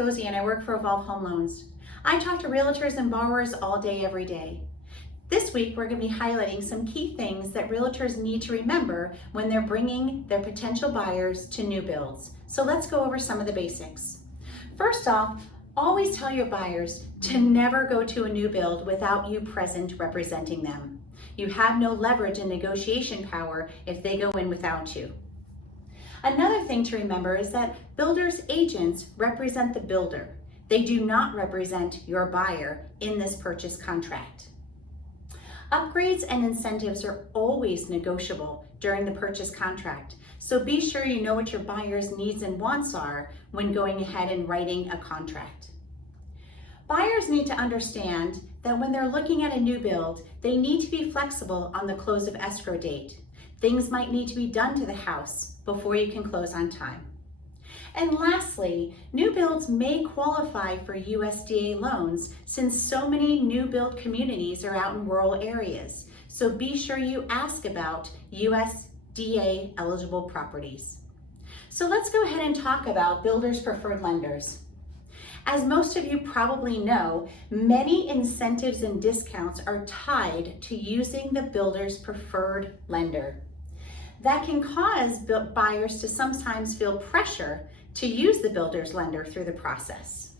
Posey and I work for Evolve Home Loans. I talk to realtors and borrowers all day, every day. This week, we're going to be highlighting some key things that realtors need to remember when they're bringing their potential buyers to new builds. So let's go over some of the basics. First off, always tell your buyers to never go to a new build without you present representing them. You have no leverage and negotiation power if they go in without you. Another thing to remember is that builders' agents represent the builder. They do not represent your buyer in this purchase contract. Upgrades and incentives are always negotiable during the purchase contract, so be sure you know what your buyer's needs and wants are when going ahead and writing a contract. Buyers need to understand that when they're looking at a new build, they need to be flexible on the close of escrow date. Things might need to be done to the house before you can close on time. And lastly, new builds may qualify for USDA loans since so many new build communities are out in rural areas. So be sure you ask about USDA eligible properties. So let's go ahead and talk about builders' preferred lenders. As most of you probably know, many incentives and discounts are tied to using the builder's preferred lender. That can cause buyers to sometimes feel pressure to use the builder's lender through the process.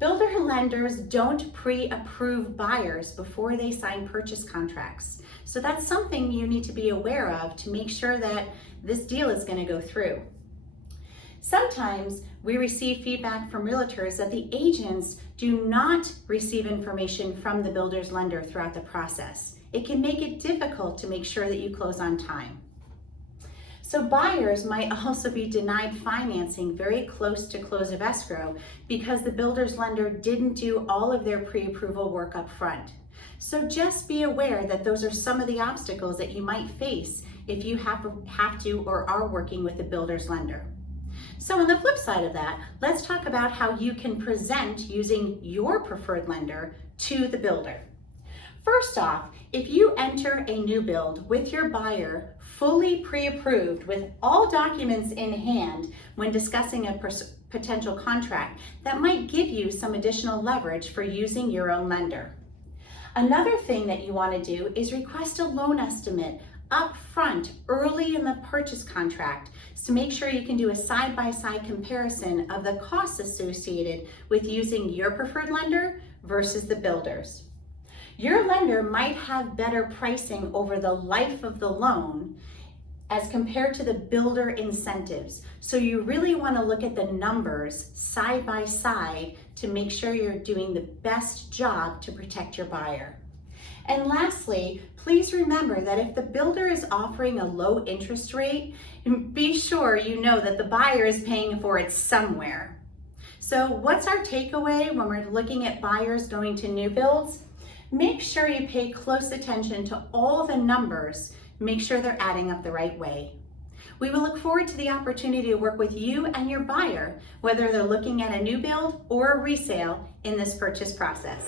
Builder lenders don't pre-approve buyers before they sign purchase contracts. So that's something you need to be aware of to make sure that this deal is going to go through. Sometimes we receive feedback from realtors that the agents do not receive information from the builder's lender throughout the process. It can make it difficult to make sure that you close on time. So buyers might also be denied financing very close to close of escrow because the builder's lender didn't do all of their pre-approval work up front. So just be aware that those are some of the obstacles that you might face if you have to or are working with the builder's lender. So on the flip side of that, let's talk about how you can present using your preferred lender to the builder. First off, if you enter a new build with your buyer fully pre-approved with all documents in hand when discussing a potential contract, that might give you some additional leverage for using your own lender. Another thing that you want to do is request a loan estimate up front early in the purchase contract to make sure you can do a side-by-side comparison of the costs associated with using your preferred lender versus the builder's. Your lender might have better pricing over the life of the loan as compared to the builder incentives. So you really want to look at the numbers side by side to make sure you're doing the best job to protect your buyer. And lastly, please remember that if the builder is offering a low interest rate, be sure you know that the buyer is paying for it somewhere. So what's our takeaway when we're looking at buyers going to new builds? Make sure you pay close attention to all the numbers. Make sure they're adding up the right way. We will look forward to the opportunity to work with you and your buyer, whether they're looking at a new build or a resale in this purchase process.